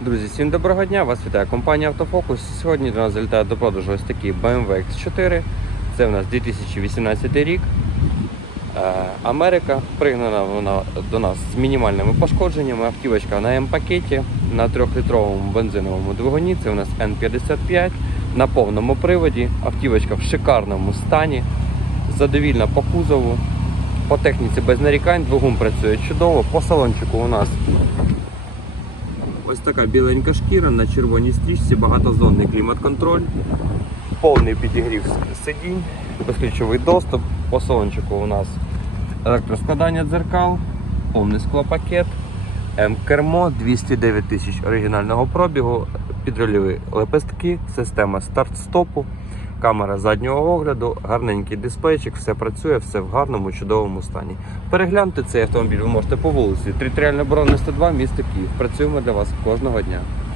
Друзі, всім доброго дня! Вас вітає компанія Автофокус. Сьогодні до нас залітає до продажу ось такий BMW X4. Це в нас 2018 рік. Е, Америка пригнана вона до нас з мінімальними пошкодженнями. Автівочка на М-пакеті на 3-літровому бензиновому двигуні. Це у нас N55 на повному приводі. Автівочка в шикарному стані, задовільна по кузову. По техніці без нарікань, двигун працює чудово. По салончику у нас Ось така біленька шкіра на червоній стрічці, багатозонний клімат-контроль, повний підігрів сидінь, безключовий доступ. По салончику у нас електроскладання дзеркал, повний склопакет, М-кермо, 209 тисяч оригінального пробігу, підрольові лепестки, система старт-стопу, камера заднього огляду, гарненький диспетчик, все працює, все в гарному, чудовому стані. Перегляньте цей автомобіль ви можете по вулиці. Територіальна оборона 102, місто Київ. Працюємо для вас кожного дня.